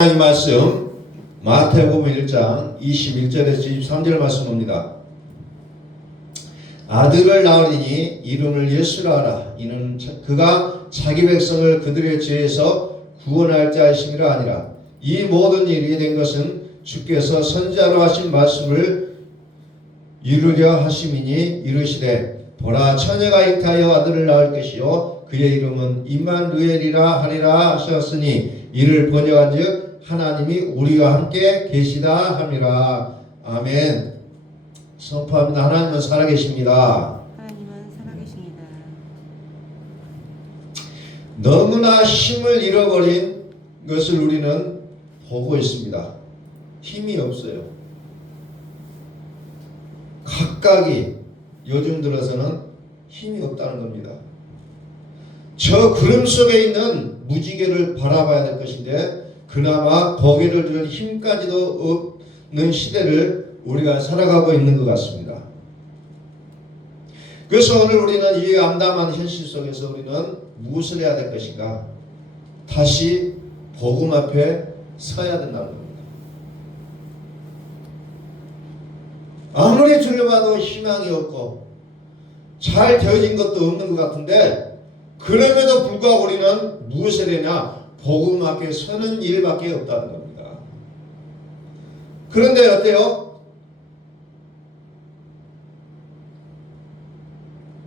하나님 말씀 마태복음 1장 21절에서 23절 말씀입니다. 아들을 낳으리니 이름을 예수라 하라. 이는 그가 자기 백성을 그들의 죄에서 구원할 자이심이라 하니라. 이 모든 일이 된 것은 주께서 선지자로 하신 말씀을 이루려 하심이니 이르시되 보라 처녀가 잉타하여 아들을 낳을 것이요 그의 이름은 임마누엘이라 하리라 하셨으니 이를 번역한즉 하나님이 우리와 함께 계시다 함이라. 아멘. 선포합니다. 하나님은 살아계십니다. 하나님은 살아계십니다. 너무나 힘을 잃어버린 것을 우리는 보고 있습니다. 힘이 없어요. 각각이 요즘 들어서는 힘이 없다는 겁니다. 저 구름 속에 있는 무지개를 바라봐야 될 것인데 그나마 고개를 들 힘까지도 없는 시대를 우리가 살아가고 있는 것 같습니다. 그래서 오늘 우리는 이 암담한 현실 속에서 우리는 무엇을 해야 될 것인가? 다시 복음 앞에 서야 된다는 겁니다. 아무리 둘러봐도 희망이 없고 잘 되어진 것도 없는 것 같은데 그럼에도 불구하고 우리는 무엇을 해냐? 복음 앞에 서는 일밖에 없다는 겁니다. 그런데 어때요?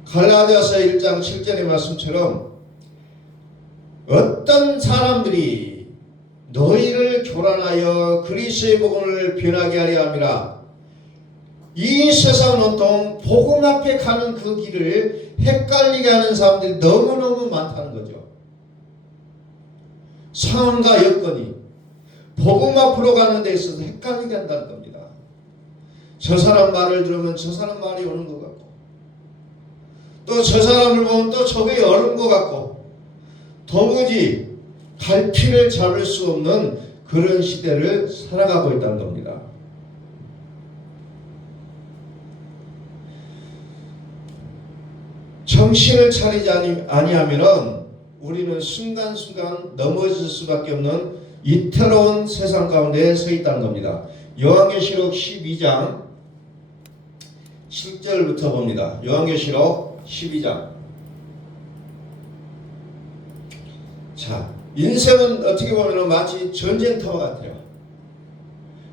갈라디아서 1장 7절의 말씀처럼 어떤 사람들이 너희를 교란하여 그리스도의 복음을 변하게 하려 함이라. 이 세상 온통 복음 앞에 가는 그 길을 헷갈리게 하는 사람들이 너무너무 많다는 거죠. 상황과 여건이 복음 앞으로 가는 데 있어서 헷갈리게 한다는 겁니다. 저 사람 말을 들으면 저 사람 말이 오는 것 같고 또 저 사람을 보면 또 저게 어려운 것 같고 도무지 갈피를 잡을 수 없는 그런 시대를 살아가고 있다는 겁니다. 정신을 차리지 아니하면은 우리는 순간순간 넘어질 수밖에 없는 이태로운 세상 가운데 서 있다는 겁니다. 요한계시록 12장 7절부터 봅니다. 요한계시록 12장. 자, 인생은 어떻게 보면 마치 전쟁터와 같아요.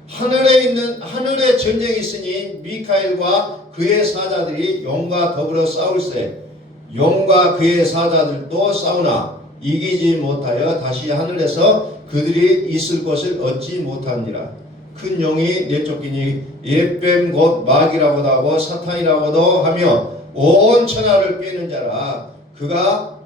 하늘에 전쟁이 있으니 미카엘과 그의 사자들이 용과 더불어 싸울세. 용과 그의 사자들도 싸우나 이기지 못하여 다시 하늘에서 그들이 있을 곳을 얻지 못합니다. 큰 용이 내쫓기니 옛뱀 곧 마귀라고도 하고 사탄이라고도 하며 온 천하를 꿰는 자라. 그가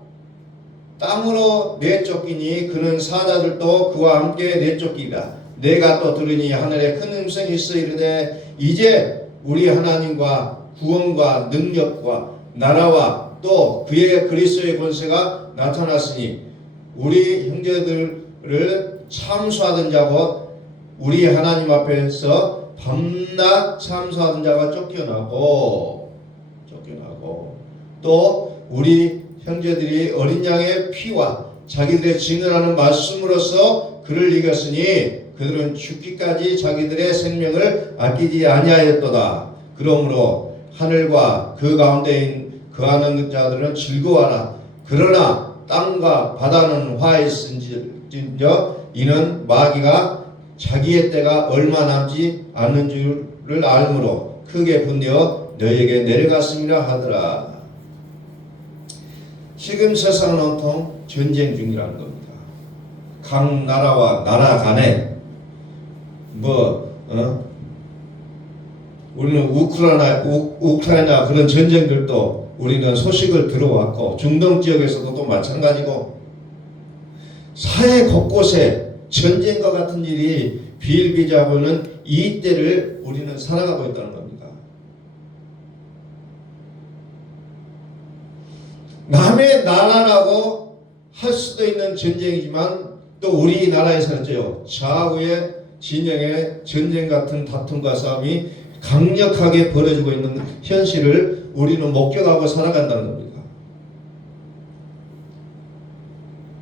땅으로 내쫓기니 그는 사자들도 그와 함께 내쫓기리라. 내가 또 들으니 하늘에 큰 음성이 있어 이르되 이제 우리 하나님과 구원과 능력과 나라와 또 그의 그리스도의 권세가 나타났으니 우리 형제들을 참수하던 자고 우리 하나님 앞에서 밤낮 참수하던 자가 쫓겨나고 또 우리 형제들이 어린 양의 피와 자기들의 증언하는 말씀으로써 그를 이겼으니 그들은 죽기까지 자기들의 생명을 아끼지 아니하였도다. 그러므로 하늘과 그 가운데 거하는 자들은 즐거워하라. 그러나 땅과 바다는 화했은지라 이는 마귀가 자기의 때가 얼마 남지 않는 줄을 알므로 크게 분되어 너희에게 내려갔음이라 하더라. 지금 세상은 온통 전쟁 중이라는 겁니다. 각 나라와 나라 간에 우리는 우크라이나 그런 전쟁들도 우리는 소식을 들어왔고 중동 지역에서도 또 마찬가지고 사회 곳곳에 전쟁과 같은 일이 비일비재하고 있는 이 때를 우리는 살아가고 있다는 겁니다. 남의 나라라고 할 수도 있는 전쟁이지만 또 우리나라에서는요 좌우의 진영의 전쟁 같은 다툼과 싸움이 강력하게 벌어지고 있는 현실을 우리는 목격하고 살아간다는 겁니다.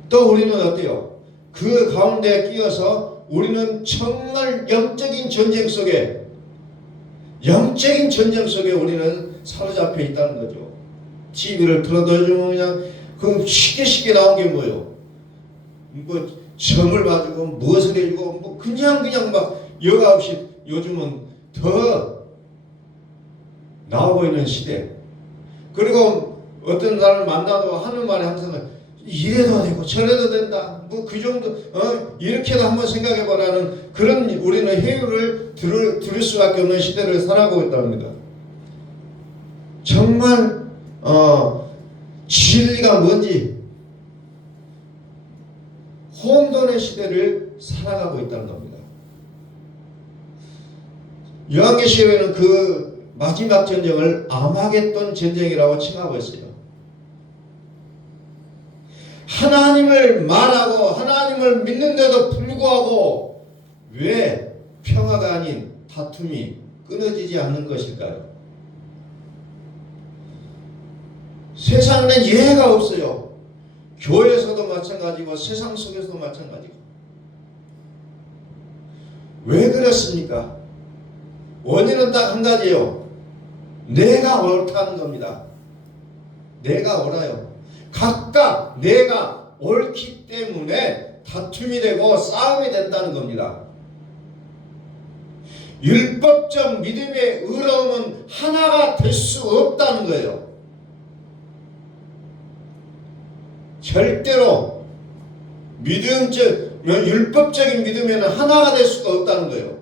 또 우리는 어때요? 그 가운데 끼어서 우리는 정말 영적인 전쟁 속에 우리는 사로잡혀 있다는 거죠. TV를 틀어도 요즘은 그냥 그 쉽게 나온 게 뭐예요? 뭐 점을 봐주고 무엇을 해주고 뭐 그냥 막 여과 없이 요즘은 더 나오고 있는 시대. 그리고 어떤 사람을 만나도 하는 말이 항상 이래도 되고 저래도 된다. 뭐 그 정도 이렇게도 한번 생각해 보라는 그런 우리는 회유를 들을 수밖에 없는 시대를 살아가고 있답니다. 정말 진리가 뭔지 혼돈의 시대를 살아가고 있다는 겁니다. 요한계시록에는 그 마지막 전쟁을 아마겟돈 전쟁이라고 칭하고 있어요. 하나님을 말하고 하나님을 믿는데도 불구하고 왜 평화가 아닌 다툼이 끊어지지 않는 것일까요? 세상에는 예외가 없어요. 교회에서도 마찬가지고 세상 속에서도 마찬가지고. 왜 그렇습니까? 원인은 딱 한 가지예요. 내가 옳다는 겁니다. 내가 옳아요. 각각 내가 옳기 때문에 다툼이 되고 싸움이 된다는 겁니다. 율법적 믿음의 의로움은 하나가 될 수 없다는 거예요. 절대로 율법적인 믿음에는 하나가 될 수가 없다는 거예요.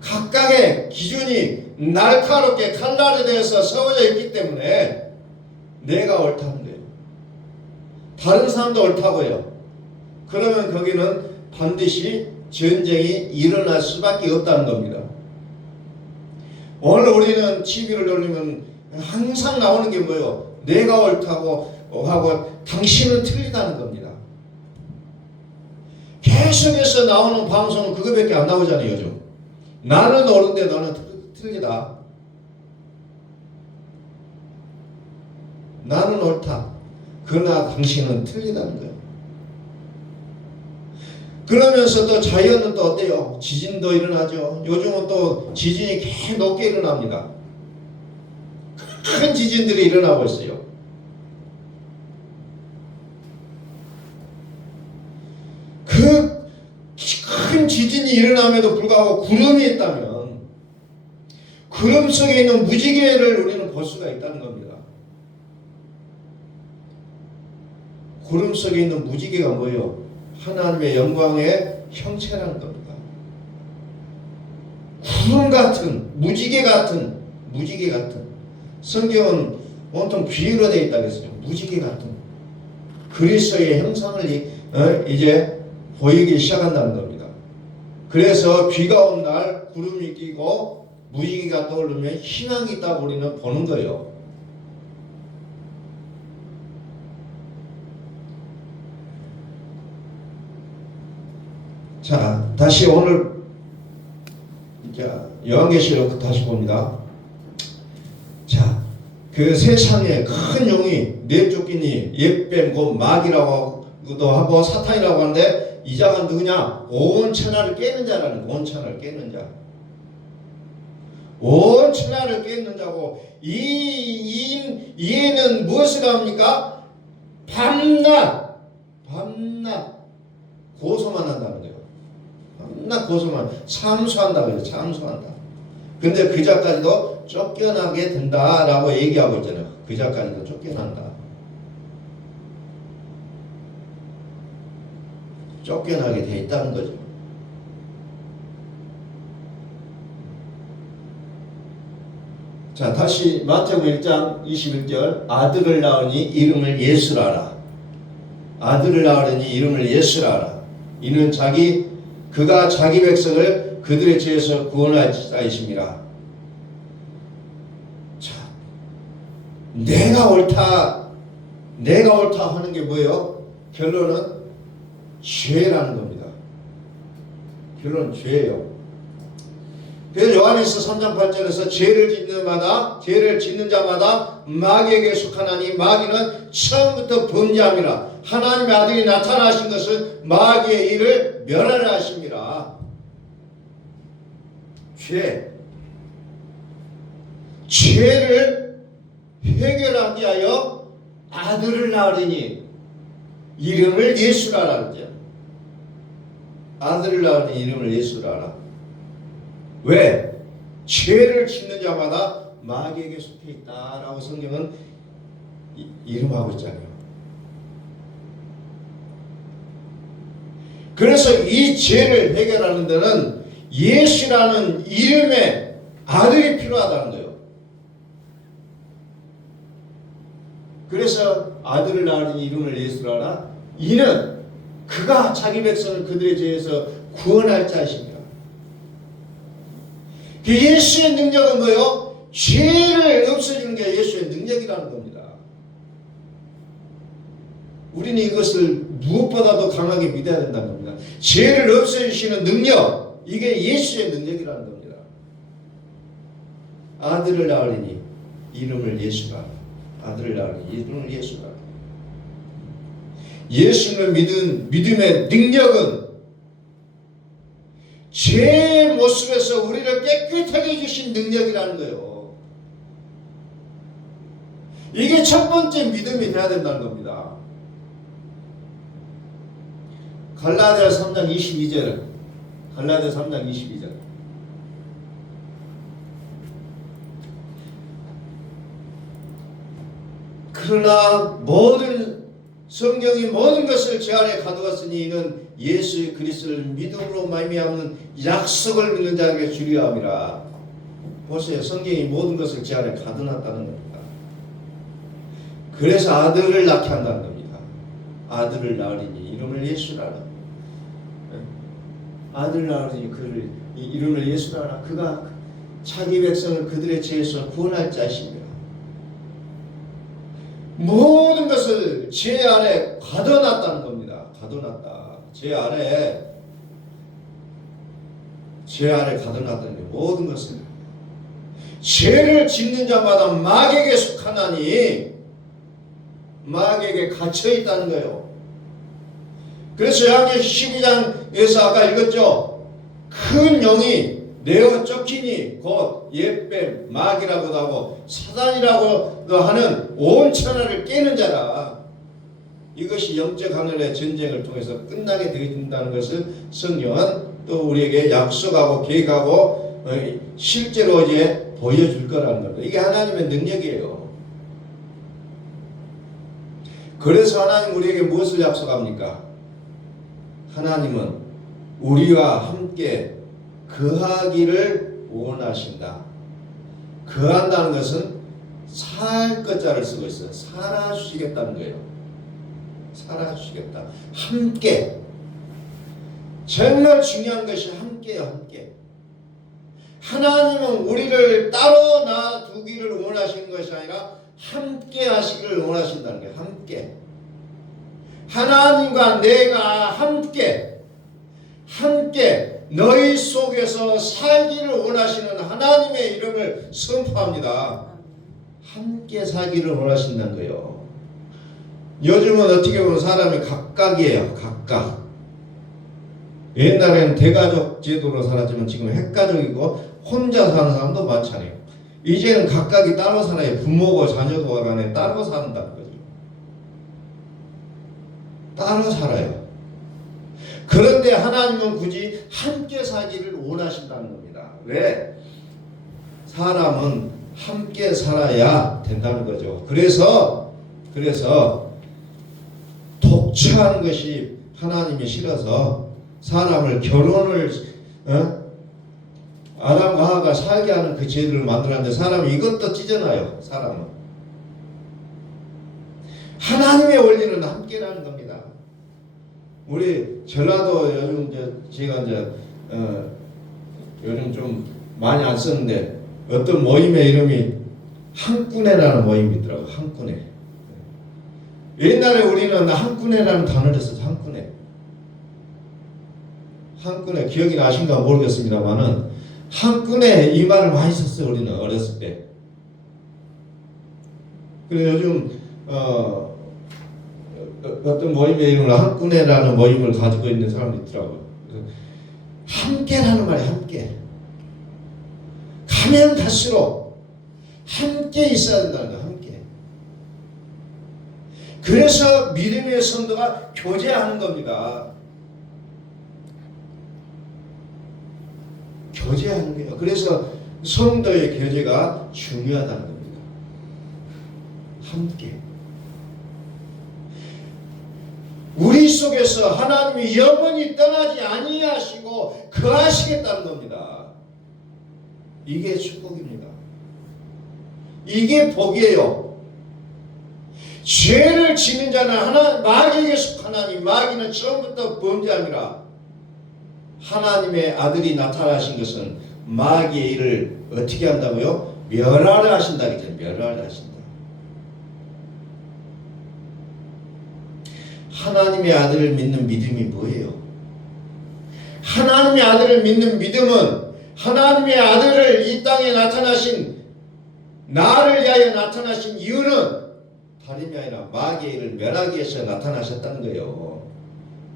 각각의 기준이 날카롭게 칼날에 대해서 세워져 있기 때문에 내가 옳다는 거예요. 다른 사람도 옳다고요. 그러면 거기는 반드시 전쟁이 일어날 수밖에 없다는 겁니다. 오늘 우리는 TV를 돌리면 항상 나오는 게 뭐예요? 내가 옳다고 하고 당신은 틀리다는 겁니다. 계속해서 나오는 방송은 그거밖에 안 나오잖아요. 요즘 나는 옳은데 너는 틀리다. 나는 옳다. 그러나 당신은 틀리다는 거예요. 그러면서 또 자연은 또 어때요? 지진도 일어나죠. 요즘은 또 지진이 꽤 높게 일어납니다. 큰 지진들이 일어나고 있어요. 그 큰 지진이 일어남에도 불구하고 구름이 있다면 구름 속에 있는 무지개를 우리는 볼 수가 있다는 겁니다. 구름 속에 있는 무지개가 뭐예요? 하나님의 영광의 형체라는 겁니다. 구름 같은 무지개 같은 성경은 온통 비유로 되어 있다고 했어요. 무지개 같은 그리스도의 형상을 이제 보이기 시작한다는 겁니다. 그래서 비가 온 날 구름이 끼고 무지개가 떠오르면 희망이 있다고 우리는 보는 거예요. 자, 다시 오늘 요한계시록 다시 봅니다. 자, 그 세상에 큰 용이 내쫓기니 옛뱀 곧 마귀라고도 하고 사탄이라고 하는데 이 자가 누구냐? 온 천하를 깨는 자라는 온 천하를 깨는 자. 온 천하를 깨는 자고 이에는 무엇을 합니까? 밤낮 고소만 한다는 거예요. 밤낮 고소만 참소한다 그래요. 참소한다. 근데 그 자까지도 쫓겨나게 된다라고 얘기하고 있잖아요. 그 자까지도 쫓겨난다. 쫓겨나게 돼 있다는 거죠. 자, 다시 마태복음 1장 21절 아들을 낳으니 이름을 예수라. 아들을 낳으니 이름을 예수라. 이는 그가 자기 백성을 그들의 죄에서 구원할 자이심이라. 자, 내가 옳다 하는 게 뭐예요? 결론은 죄라는 겁니다. 결론은 죄예요. 그래서 요한에서 3장 8절에서 죄를 짓는 자마다 마귀에게 속하나니 마귀는 처음부터 범죄함이라. 하나님의 아들이 나타나신 것은 마귀의 일을 멸하려 하심이라. 죄를 해결하기 위하여 아들을 낳으리니 이름을 예수라라 그러죠. 아들을 낳으니 이름을 예수라라. 왜? 죄를 짓는 자마다 마귀에게 속해 있다라고 성경은 이름하고 있잖아요. 그래서 이 죄를 해결하는 데는 예수라는 이름의 아들이 필요하다는 거예요. 그래서 아들을 낳으니 이름을 예수라라. 이는 그가 자기 백성을 그들의 죄에서 구원할 자이십니다. 그 예수의 능력은 뭐예요? 죄를 없애주는 게 예수의 능력이라는 겁니다. 우리는 이것을 무엇보다도 강하게 믿어야 된다는 겁니다. 죄를 없애주시는 능력, 이게 예수의 능력이라는 겁니다. 아들을 낳으리니 이름을 예수라. 아들을 낳으리니 이름을 예수라. 예수를 믿은 믿음의 능력은 죄의 모습에서 우리를 깨끗하게 해주신 능력이라는 거예요. 이게 첫 번째 믿음이 돼야 된다는 겁니다. 갈라디아서 3장 22절. 갈라디아서 3장 22절. 그러나 성경이 모든 것을 제 안에 가두었으니 이는 예수 그리스도를 믿음으로 말미암는 약속을 믿는 자에게 주려 함이라. 보세요. 성경이 모든 것을 제 안에 가둬놨다는 겁니다. 그래서 아들을 낳게 한다는 겁니다. 아들을 낳으리니 이름을 예수라라. 아들을 낳으리니 그를 이름을 예수라라. 그가 자기 백성을 그들의 죄에서 구원할 자이십니다. 모든 것을 죄 아래 가둬놨다는 겁니다. 가둬놨다. 죄 아래 가둬놨다는 게 모든 것을. 죄를 짓는 자마다 마귀에게 속하나니 마귀에게 갇혀 있다는 거예요. 그래서 요한계시록 12장에서 아까 읽었죠. 큰 영이 내어 쫓기니 곧 옛뱀 마귀라고도 하고 사단이라고도 하는 온 천하를 깨는 자라. 이것이 영적 하늘의 전쟁을 통해서 끝나게 되어진다는 것을 성경은 또 우리에게 약속하고 계획하고 실제로 이제 보여줄 거라는 겁니다. 이게 하나님의 능력이에요. 그래서 하나님 우리에게 무엇을 약속합니까? 하나님은 우리와 함께 거하기를 원하신다. 거한다는 것은 살 것자를 쓰고 있어요. 살아주시겠다는 거예요. 살아주시겠다. 함께. 정말 중요한 것이 함께요. 함께. 하나님은 우리를 따로 놔두기를 원하시는 것이 아니라 함께 하시기를 원하신다는 거예요. 함께. 하나님과 내가 함께 너희 속에서 살기를 원하시는 하나님의 이름을 선포합니다. 함께 살기를 원하신다는 거예요. 요즘은 어떻게 보면 사람이 각각이에요. 각각. 옛날에는 대가족 제도로 살았지만 지금 핵가족이고 혼자 사는 사람도 많잖아요. 이제는 각각이 따로 살아요. 부모고 자녀도 간에 따로 산다는 거죠. 따로 살아요. 그런데 하나님은 굳이 함께 살기를 원하신다는 겁니다. 왜? 사람은 함께 살아야 된다는 거죠. 그래서 독처하는 것이 하나님이 싫어서 사람을 결혼을 아담과 하와가 살게 하는 그 제도를 만들었는데 사람이 이것도 찢어놔요. 사람은 하나님의 원리는 함께라는 겁니다. 우리 전라도 요즘 제가 요즘 좀 많이 안 썼는데 어떤 모임의 이름이 한꾼회라는 모임이 있더라고. 한꾼회. 옛날에 우리는 한꾼회라는 단어를 썼죠. 한꾼회. 한꾼회 기억이 나신가 모르겠습니다만은 한꾼회 이 말을 많이 썼어요. 우리는 어렸을 때. 그래서 요즘 어떤 모임의 이름을 한꺼내라는 모임을 가지고 있는 사람도 있더라고요. 함께라는 말이 함께. 가면 갈수록 함께 있어야 된다는 거야. 함께. 그래서 믿음의 성도가 교제하는 겁니다. 교제하는 거예요. 그래서 성도의 교제가 중요하다는 겁니다. 함께. 우리 속에서 하나님이 영원히 떠나지 아니하시고 거하시겠다는 겁니다. 이게 축복입니다. 이게 복이에요. 죄를 지는 자는 마귀에게 속하나니 마귀는 처음부터 범죄함이라. 하나님의 아들이 나타나신 것은 마귀의 일을 어떻게 한다고요? 멸하려 하신다. 멸하려 하신다. 하나님의 아들을 믿는 믿음이 뭐예요? 하나님의 아들을 믿는 믿음은 하나님의 아들을 이 땅에 나타나신 나를 위하여 나타나신 이유는 다름이 아니라 마귀의 일을 멸하기 위해서 나타나셨다는 거예요.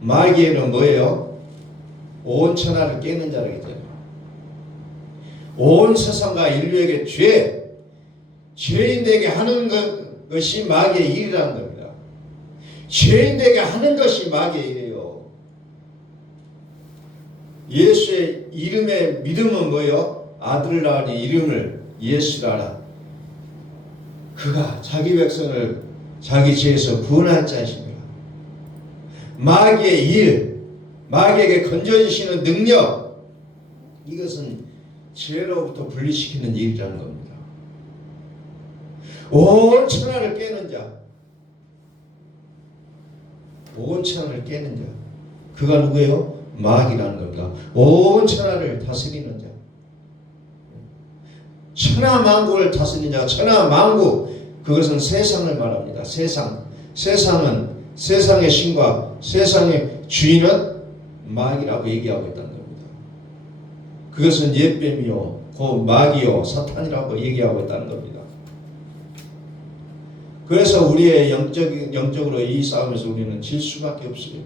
마귀의 일은 뭐예요? 온 천하를 깨는 자라겠죠. 온 세상과 인류에게 죄인에게 하는 것이 마귀의 일이라는 겁니다. 죄인에게 하는 것이 마귀의 일이에요. 예수의 이름의 믿음은 뭐예요? 아들을 낳으니 이름을 예수라. 그가 자기 백성을 자기 죄에서 구원할 자이십니다. 마귀의 일, 마귀에게 건져주시는 능력, 이것은 죄로부터 분리시키는 일이라는 겁니다. 온 천하를 깨는 자, 온 천하를 깨는 자, 그가 누구예요? 마귀라는 겁니다. 온 천하를 다스리는 자, 천하 만국을 다스리는 자, 천하 만국, 그것은 세상을 말합니다. 세상은 세상의 신과 세상의 주인은 마귀라고 얘기하고 있다는 겁니다. 그것은 옛뱀이요 곧 마귀요 사탄이라고 얘기하고 있다는 겁니다. 그래서 우리의 영적으로 이 싸움에서 우리는 질 수밖에 없어요.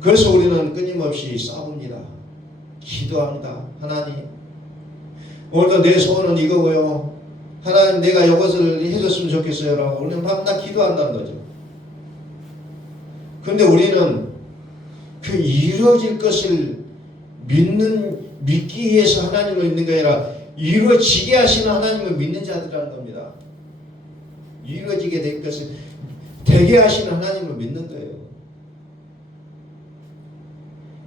그래서 우리는 끊임없이 싸웁니다. 기도합니다. 하나님, 오늘도 내 소원은 이거고요. 하나님, 내가 이것을 해줬으면 좋겠어요 라고 우리는 밤낮 기도한다는 거죠. 그런데 우리는 그 이루어질 것을 믿기 위해서 하나님을 믿는 게 아니라 이루어지게 하시는 하나님을 믿는 자들이라는 겁니다. 이루어지게 될 것을 되게 하시는 하나님을 믿는 거예요.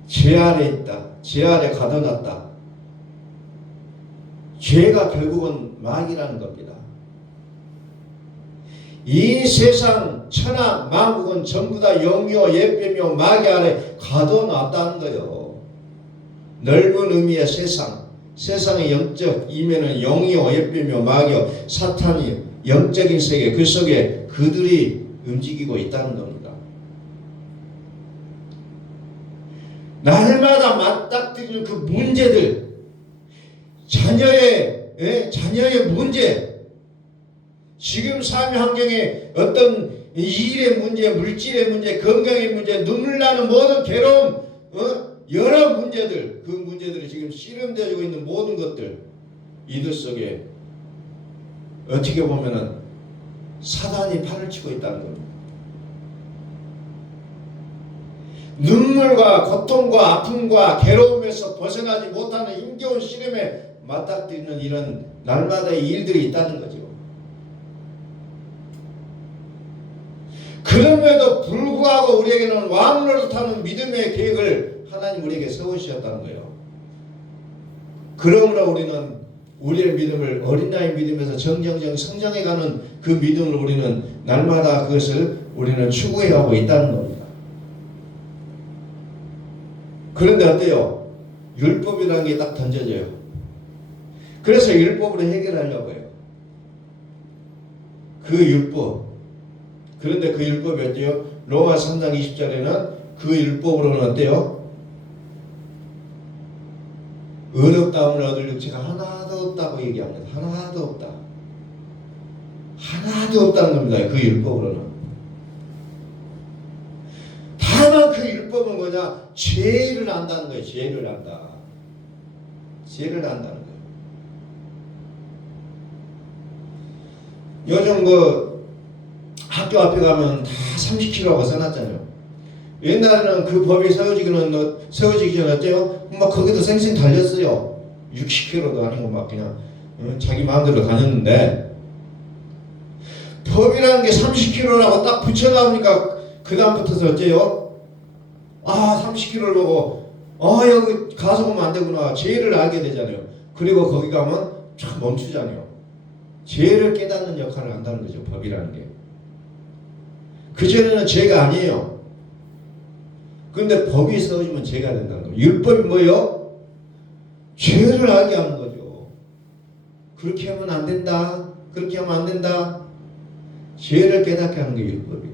죄 아래 있다. 죄 아래 가둬놨다. 죄가 결국은 마귀라는 겁니다. 이 세상 천하 만국은 전부 다 영이요 옛뱀이요 마귀 아래 가둬놨다는 거예요. 넓은 의미의 세상의 영적 이면은 영이요 옛뱀이요 마귀요 사탄이 영적인 세계, 그 속에 그들이 움직이고 있다는 겁니다. 날마다 맞닥뜨리는 그 문제들, 자녀의 문제, 지금 삶의 환경에 어떤 일의 문제, 물질의 문제, 건강의 문제, 눈물 나는 모든 괴로움, 여러 문제들, 그 문제들이 지금 씨름되고 있는 모든 것들, 이들 속에 어떻게 보면은 사단이 팔을 치고 있다는 겁니다. 눈물과 고통과 아픔과 괴로움에서 벗어나지 못하는 힘겨운 씨름에 맞닥뜨리는 이런 날마다의 일들이 있다는 거죠. 그럼에도 불구하고 우리에게는 왕노릇하는 믿음의 계획을 하나님 우리에게 세우셨다는 거예요. 그러므로 우리는 우리의 믿음을 어린아이 믿음에서 정정정 성장해가는 그 믿음을 우리는 날마다 그것을 우리는 추구해가고 있다는 겁니다. 그런데 어때요? 율법이라는 게 딱 던져져요. 그래서 율법으로 해결하려고 해요. 그 율법. 그런데 그 율법이 어때요? 로마 3장 20절에는 그 율법으로는 어때요? 의롭다함을 얻을 육체가 하나도 없다고 얘기합니다. 하나도 없다. 하나도 없다는 겁니다. 그 율법으로는. 다만 그 율법은 뭐냐? 죄를 안다는 거예요. 죄를 안다. 죄를 안다는 거예요. 요즘 학교 앞에 가면 다 30km라고 써놨잖아요. 옛날에는 그 법이 세워지기 전에 어때요? 막 거기도 쌩쌩 달렸어요. 60km도 아니고 막 그냥 자기 마음대로 다녔는데, 법이라는 게 30km라고 딱 붙여나오니까 그 다음부터서 어째요? 30km를 보고 여기 가서 보면 안 되구나. 죄를 알게 되잖아요. 그리고 거기 가면 참 멈추잖아요. 죄를 깨닫는 역할을 한다는 거죠. 법이라는 게. 그전에는 죄가 아니에요. 그런데 법이 세워지면 죄가 된다는 거예요. 율법이 뭐예요? 죄를 알게 하는 거죠. 그렇게 하면 안 된다. 그렇게 하면 안 된다. 죄를 깨닫게 하는 게 율법이에요.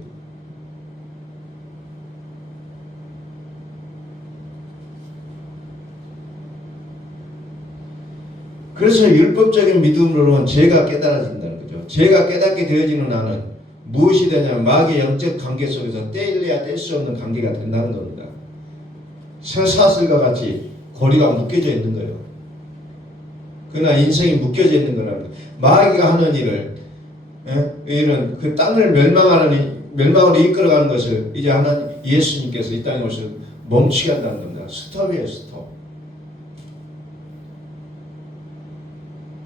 그래서 율법적인 믿음으로는 죄가 깨달아진다는 거죠. 죄가 깨닫게 되어지는 나는 무엇이 되냐면 마귀의 영적 관계 속에서 떼일래야 뗄 수 없는 관계가 된다는 겁니다. 쇠사슬과 같이 고리가 묶여져 있는 거예요. 그러나 인생이 묶여져 있는 거랍니다. 마귀가 하는 일은 그 땅을 멸망으로 이끌어가는 것을 이제 하나님 예수님께서 이 땅에 오셔서 멈추게 한다는 겁니다. 스톱이에요, 스톱.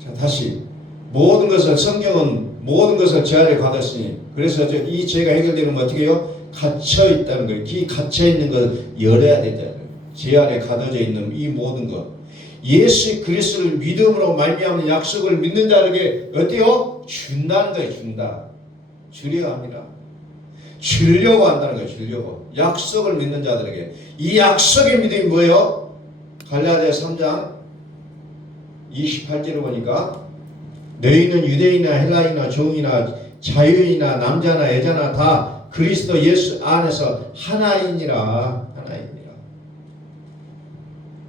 자, 다시 모든 것을 성경은 모든 것을 제 아래 받았으니, 그래서 이 죄가 해결되는 건 어떻게 해요? gat혀 있다는 거예요. 이 갇혀 있는 걸 열어야 되잖아요. 제 아래 가둬져 있는 이 모든 것, 예수 그리스도를 믿음으로 말미암는 약속을 믿는 자에게 어때요? 준다는 거예요. 준다. 주려 합니다. 주려고 한다는 거예요. 주려고. 약속을 믿는 자들에게. 이 약속의 믿음이 뭐예요? 갈라디아 3장 28절을 보니까 너희는 유대인이나 헬라인이나 종이나 자유인이나 남자나 여자나 다 그리스도 예수 안에서 하나이니라.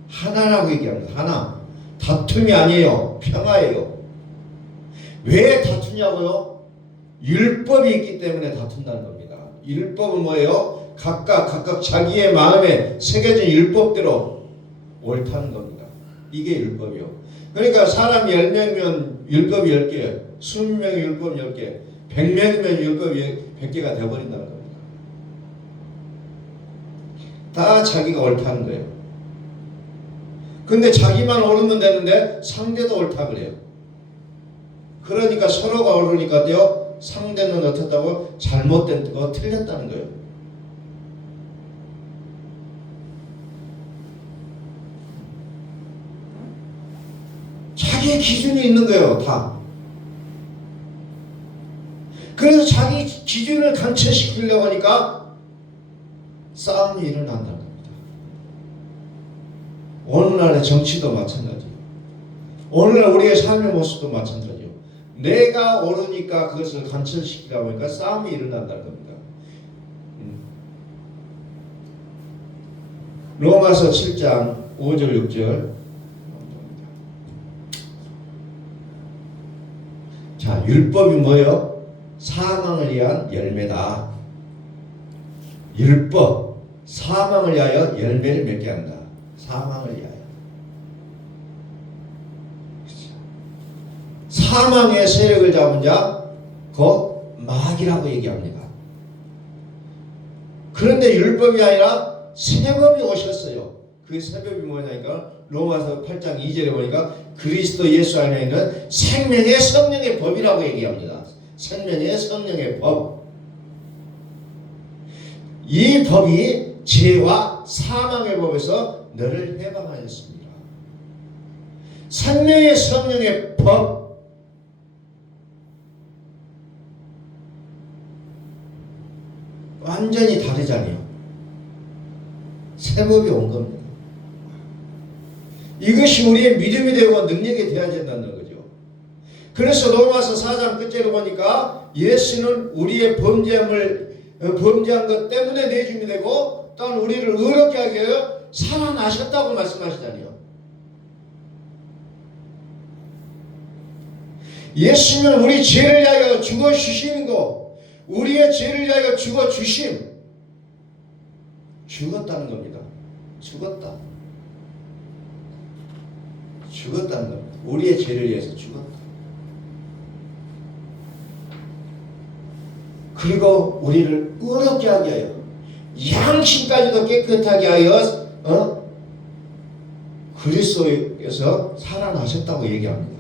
하나라고 얘기합니다. 하나. 다툼이 아니에요. 평화예요. 왜 다투냐고요? 율법이 있기 때문에 다툰다는 겁니다. 율법은 뭐예요? 각각 자기의 마음에 새겨진 율법대로 옳다는 겁니다. 이게 율법이요. 그러니까 사람이 10명이면 율법이 10개, 20명이 율법 10개, 100명이면 율법이 100개가 되어버린다는 겁니다. 다 자기가 옳다는 거예요. 근데 자기만 옳으면 되는데 상대도 옳다 그래요. 그러니까 서로가 옳으니까요, 상대는 어떻다고? 잘못된 거, 틀렸다는 거예요. 자기의 기준이 있는 거예요, 다. 그래서 자기 기준을 강체시키려고 하니까 싸움이 일어난다는 겁니다. 오늘날의 정치도 마찬가지예요. 오늘날 우리의 삶의 모습도 마찬가지예요. 내가 옳으니까 그것을 관철시키다 보니까 싸움이 일어난다는 겁니다. 로마서 7장 5절 6절. 자, 율법이 뭐예요? 사망을 위한 열매다. 율법, 사망을 위하여 열매를 맺게 한다. 사망을 위하여. 사망의 세력을 잡은 자, 곧 마귀라고 얘기합니다. 그런데 율법이 아니라 새법이 오셨어요. 그 새법이 뭐냐니까 로마서 8장 2절에 보니까 그리스도 예수 안에 있는 생명의 성령의 법이라고 얘기합니다. 생명의 성령의 법. 이 법이 죄와 사망의 법에서 너를 해방하였습니다. 생명의 성령의 법. 완전히 다르잖아요. 새 법이 온 겁니다. 이것이 우리의 믿음이 되고 능력이 되어야 된다는 거죠. 그래서 로마서 4장 끝째로 보니까 예수는 우리의 범죄한 것 때문에 내줌이 되고 또한 우리를 의롭게 하기 위하여 살아나셨다고 말씀하시잖아요. 예수님은 우리 죄를 위하여 죽어 주시는 거, 우리의 죄를 위하여 죽어 주심, 죽었다는 겁니다. 죽었다. 죽었다는 겁니다. 우리의 죄를 위해서 죽었다. 그리고 우리를 의롭게 하게 하여 양심까지도 깨끗하게 하여 그리스도에서 살아나셨다고 얘기합니다.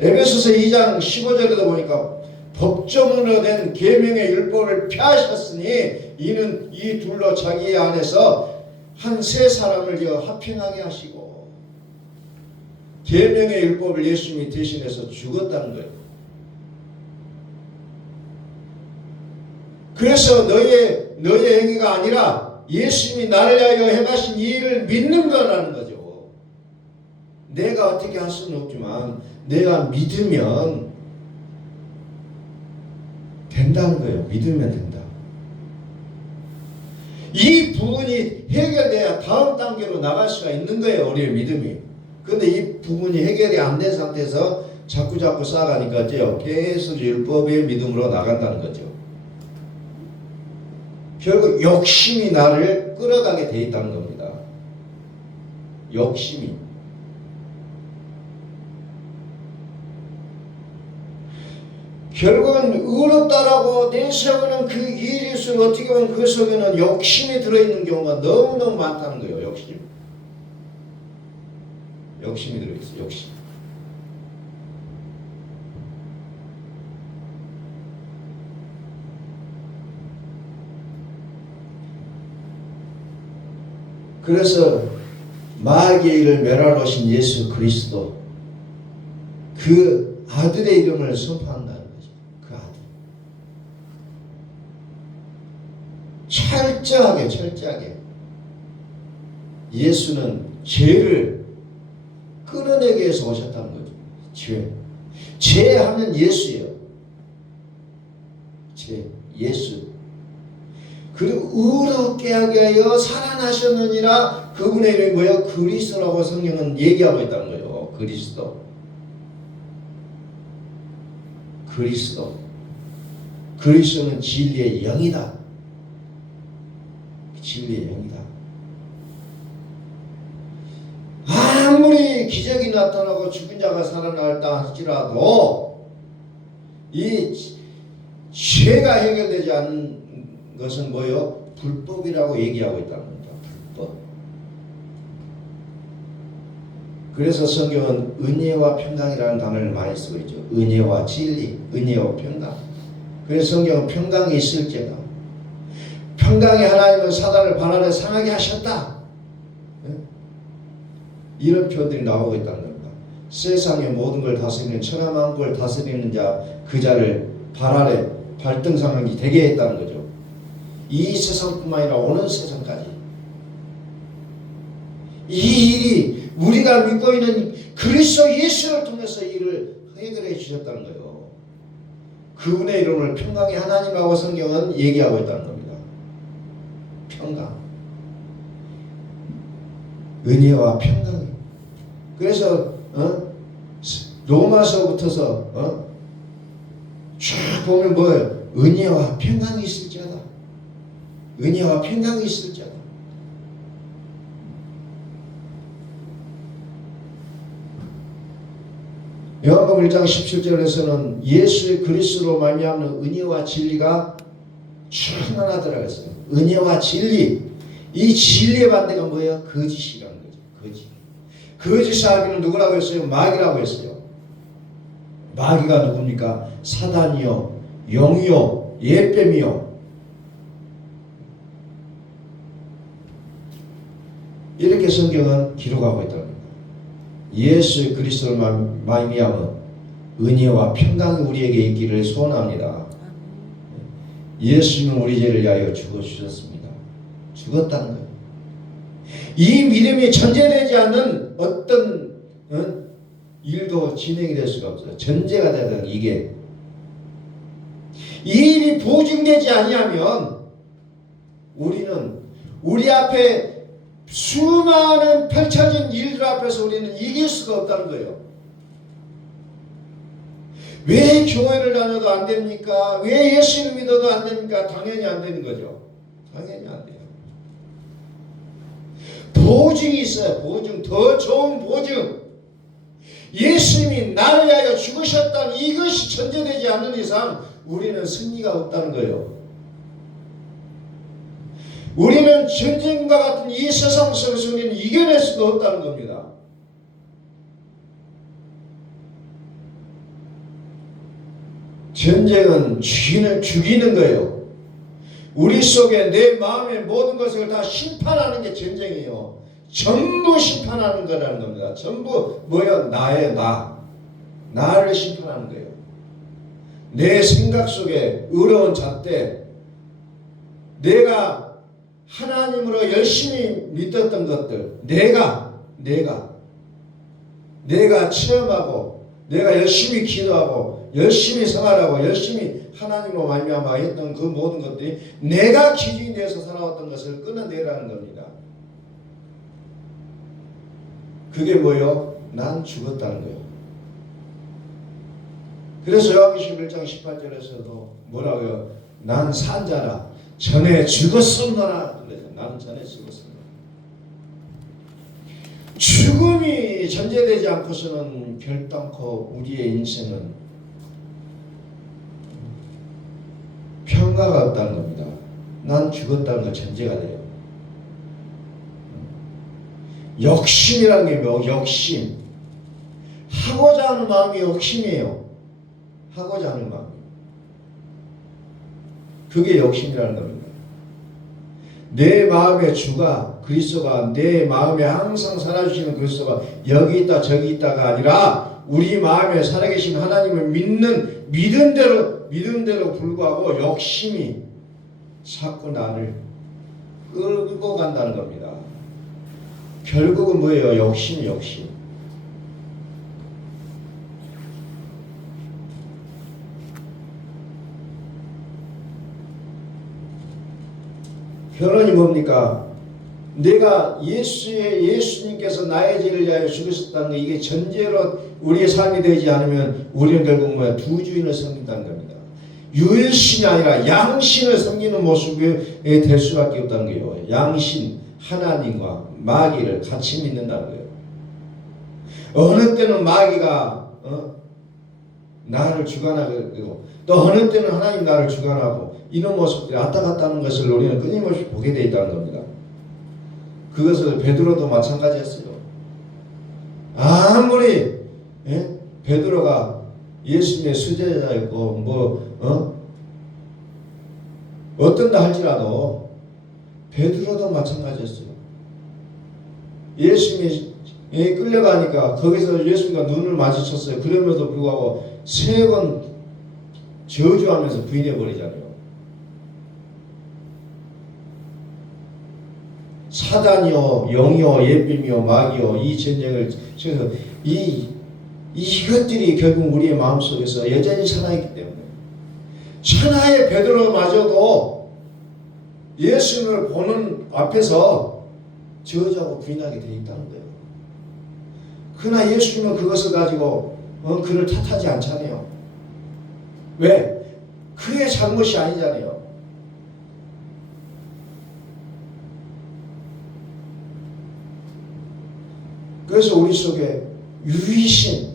에베소서 2장 15절에도 보니까 법조문으로 된 계명의 율법을 폐하셨으니 이는 이 둘로 자기 안에서 한 세 사람을 합행하게 하시고, 계명의 율법을 예수님이 대신해서 죽었다는 거예요. 그래서 너의 행위가 아니라 예수님이 나를 위하여 행하신 이 일을 믿는 거라는 거죠. 내가 어떻게 할 수는 없지만 내가 믿으면 된다는 거예요. 믿으면 된다. 이 부분이 해결돼야 다음 단계로 나갈 수가 있는 거예요. 우리의 믿음이. 그런데 이 부분이 해결이 안 된 상태에서 자꾸 쌓아가니까 계속 율법의 믿음으로 나간다는 거죠. 결국 욕심이 나를 끌어가게 돼 있다는 겁니다. 욕심이. 결국은 의롭다라고 내세우는 그 일일수록 어떻게 보면 그 속에는 욕심이 들어있는 경우가 너무너무 많다는 거예요. 욕심. 욕심이 들어있어요. 욕심. 그래서 마귀의 일을 멸하러 오신 예수 그리스도, 그 아들의 이름을 선포한다는 거죠. 그 아들. 철저하게 예수는 죄를 끊어내기 위해서 오셨다는 거죠. 죄하면 예수예요. 예수. 그리고 의롭게 하게 하여 살아나셨느니라. 그분의 이름이 뭐예요? 그리스도라고 성경은 얘기하고 있다는 거예요. 그리스도는 진리의 영이다. 진리의 영이다. 아무리 기적이 나타나고 죽은 자가 살아날다 할지라도 이 죄가 해결되지 않는 것은 뭐요? 불법이라고 얘기하고 있다는 겁니다. 불법. 그래서 성경은 은혜와 평강이라는 단어를 많이 쓰고 있죠. 은혜와 진리, 은혜와 평강. 그래서 성경은 평강이 있을지어다. 평강의 하나님은 사단을 발 아래 상하게 하셨다. 이런 표현들이 나오고 있다는 겁니다. 세상의 모든 걸 다스리는, 천하만국을 다스리는 자, 그 자를 발 아래 발등상하게 되게 했다는 거죠. 이 세상뿐만 아니라 오는 세상까지. 이 일이 우리가 믿고 있는 그리스도 예수를 통해서 이 일을 해결해 주셨다는 거예요. 그분의 이름을 평강의 하나님이라고 성경은 얘기하고 있다는 겁니다. 평강. 은혜와 평강이. 그래서 로마서부터서 쭉 보면 뭐예요? 은혜와 평강이 있을지어다. 은혜와 평강이 있을지어다. 요한복음 1장 17절에서는 예수 그리스도로 말미암는 은혜와 진리가 충만하더라고 했어요. 은혜와 진리. 이 진리의 반대가 뭐예요? 거짓이라는 거죠. 거짓을 하기는 누구라고 했어요? 마귀라고 했어요. 마귀가 누굽니까? 사단이요, 영이요, 옛뱀이요. 이렇게 성경은 기록하고 있다는 겁니다. 예수 그리스도를 말미암은 은혜와 평강이 우리에게 있기를 소원합니다. 예수님은 우리 죄를 위하여 죽어주셨습니다. 죽었다는 거예요. 이 믿음이 전제되지 않는 어떤 일도 진행이 될 수가 없어요. 전제가 되는 이게. 이 일이 보증되지 아니하면 우리는 우리 앞에 수많은 펼쳐진 일들 앞에서 우리는 이길 수가 없다는 거예요. 왜 교회를 다녀도 안 됩니까? 왜 예수를 믿어도 안 됩니까? 당연히 안 되는 거죠. 당연히 안 돼요. 보증이 있어요. 보증. 더 좋은 보증. 예수님이 나를 위하여 죽으셨다는 이것이 전제되지 않는 이상 우리는 승리가 없다는 거예요. 우리는 전쟁과 같은 이 세상 속에서 우리는 이겨낼 수가 없다는 겁니다. 전쟁은 죽이는 거예요. 우리 속에 내 마음의 모든 것을 다 심판하는 게 전쟁이에요. 전부 심판하는 거라는 겁니다. 전부 뭐요? 나의 나를 심판하는 거예요. 내 생각 속에 어려운 잣대, 내가 하나님으로 열심히 믿었던 것들, 내가 체험하고, 내가 열심히 기도하고, 열심히 생활하고, 열심히 하나님으로 말미암아 했던 그 모든 것들이 내가 기준이 돼서 살아왔던 것을 끊어내라는 겁니다. 그게 뭐요? 난 죽었다는 거예요. 그래서 요한계시록 1장 18절에서도 뭐라고요? 난 산 자라 전에 죽었었노라. 나는 전에 죽었습니다. 죽음이 전제되지 않고서는 결단코 우리의 인생은 평가가 없다는 겁니다. 난 죽었다는 거 전제가 돼요. 욕심이라는 게 뭐? 욕심. 하고자 하는 마음이 욕심이에요. 하고자 하는 마음. 그게 욕심이라는 겁니다. 내 마음의 주가 그리스도가 내 마음에 항상 살아주시는 그리스도가 여기 있다 저기 있다가 아니라 우리 마음에 살아계신 하나님을 믿는 믿음대로 불구하고 욕심이 자꾸 나를 끌고 간다는 겁니다. 결국은 뭐예요? 욕심. 결론이 뭡니까? 내가 예수님께서 나의 죄를 위하여 죽으셨다는 게 이게 전제로 우리의 삶이 되지 않으면 우리는 결국 뭐야? 두 주인을 섬긴다는 겁니다. 유일신이 아니라 양신을 섬기는 모습이 될 수밖에 없다는 거예요. 양신, 하나님과 마귀를 같이 믿는다는 거예요. 어느 때는 마귀가 나를 주관하고 또 어느 때는 하나님 나를 주관하고 이런 모습들이 왔다 갔다 하는 것을 우리는 끊임없이 보게 되어 있다는 겁니다. 그것을 베드로도 마찬가지였어요. 아무리 베드로가 예수님의 수제자였고 어떤다 할지라도 베드로도 마찬가지였어요. 예수님이 끌려가니까 거기서 예수님과 눈을 마주쳤어요. 그럼에도 불구하고 3번 저주하면서 부인해버리잖아요. 사단이요, 영이요, 예비미요, 마귀요, 이 전쟁을 쳐서 이것들이 결국 우리의 마음속에서 여전히 살아있기 때문에 천하의 베드로마저도 예수님을 보는 앞에서 저주하고 부인하게 되어 있다는 거예요. 그러나 예수님은 그것을 가지고 그를 탓하지 않잖아요. 왜? 그의 잘못이 아니잖아요. 그래서 우리 속에 유일신이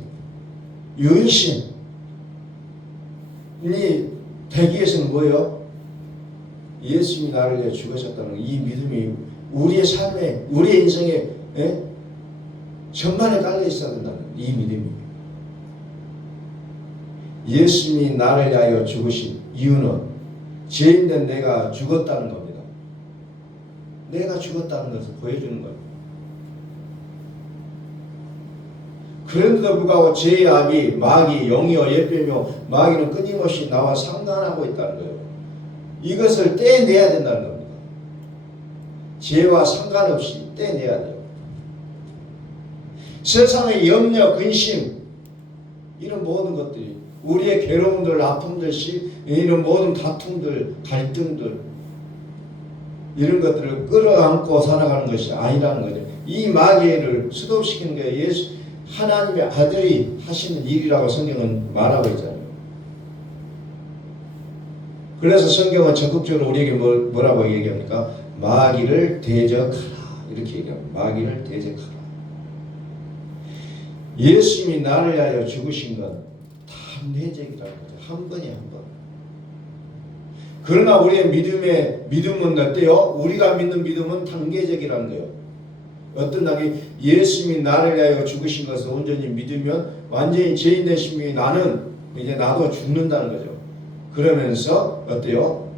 되기 위해서는 뭐예요? 예수님이 나를 위해 죽으셨다는 이 믿음이 우리의 삶에, 우리의 인생에 전반에 깔려 있어야 된다는 이 믿음이. 예수님이 나를 위하여 죽으신 이유는 죄인된 내가 죽었다는 겁니다. 내가 죽었다는 것을 보여주는 거예요. 그런데도 불구하고 죄의 압이 마귀, 영이요, 예배며 마귀는 끊임없이 나와 상관하고 있다는 거예요. 이것을 떼내야 된다는 겁니다. 죄와 상관없이 떼내야 돼요. 세상의 염려, 근심 이런 모든 것들이 우리의 괴로움들, 아픔들, 이런 모든 다툼들, 갈등들 이런 것들을 끌어안고 살아가는 것이 아니라는 거죠. 이 마귀를 수도시키는 게 예수 하나님의 아들이 하시는 일이라고 성경은 말하고 있잖아요. 그래서 성경은 적극적으로 우리에게 뭐라고 얘기합니까? 마귀를 대적하라 이렇게 얘기합니다. 마귀를 대적하라. 예수님이 나를 위하여 죽으신 건 단회적이라는 거죠. 한 번에 한 번. 그러나 우리의 믿음은 어때요? 우리가 믿는 믿음은 단계적이라는 거예요. 어떤 날이 예수님이 나를 위하여 죽으신 것을 온전히 믿으면 완전히 죄인 되신 분이 나는 이제 나도 죽는다는 거죠. 그러면서 어때요?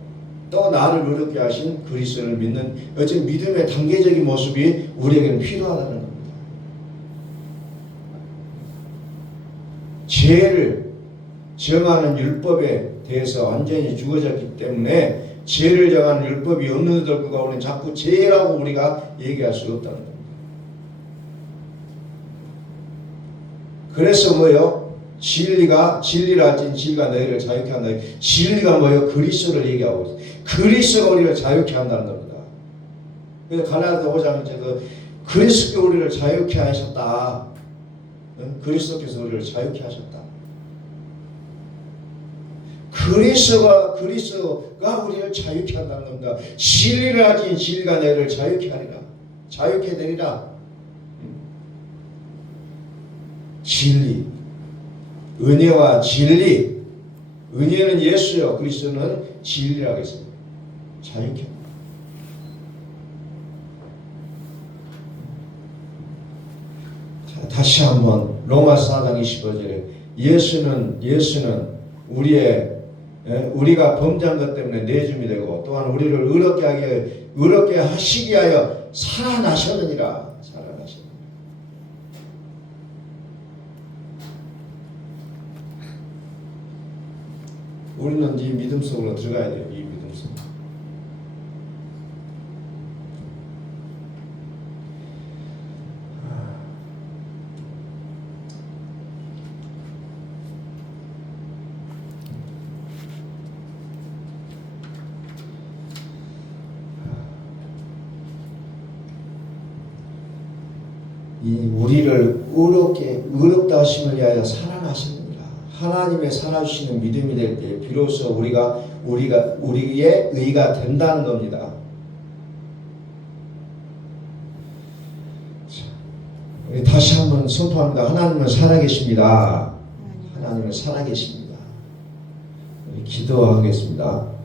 또 나를 의롭게 하신 그리스도를 믿는 어쨌든 믿음의 단계적인 모습이 우리에게는 필요하다는 겁니다. 죄를 정하는 율법에 대해서 완전히 죽어졌기 때문에 죄를 정하는 율법이 없는데도 불구하고 우리는 자꾸 죄라고 우리가 얘기할 수 없다는 겁니다. 그래서 뭐요? 진리라 할진 진리가 너희를 자유케 한다. 진리가 뭐요? 그리스도를 얘기하고 있어요. 그리스도가 우리를 자유케 한다는 겁니다. 그래서 갈라디아 5장에서 그리스도께 우리를 자유케 하셨다. 그리스도께서 우리를 자유케 하셨다. 그리스도가 우리를 자유케 한다는 겁니다. 진리를 가진 진리가 너희를 자유케 하리라. 자유케 되리라. 진리, 은혜와 진리. 은혜는 예수요, 그리스도는 진리라고 했습니다. 자유케. 자, 다시 한번 로마서 4장 25절에 예수는 우리가 범죄한 것 때문에 내줌이 되고 또한 우리를 의롭게 하시기 위하여 살아나셨느니라. 우리는 이 믿음 속으로 들어가야 돼요. 이 믿음 속. 우리를 의롭다 하심을 위하여 살아나십니다. 하나님의 살아주시는 믿음이 될 때 비로소 우리의 의가 된다는 겁니다. 자, 다시 한번 선포합니다. 하나님은 살아계십니다. 하나님은 살아계십니다. 기도하겠습니다.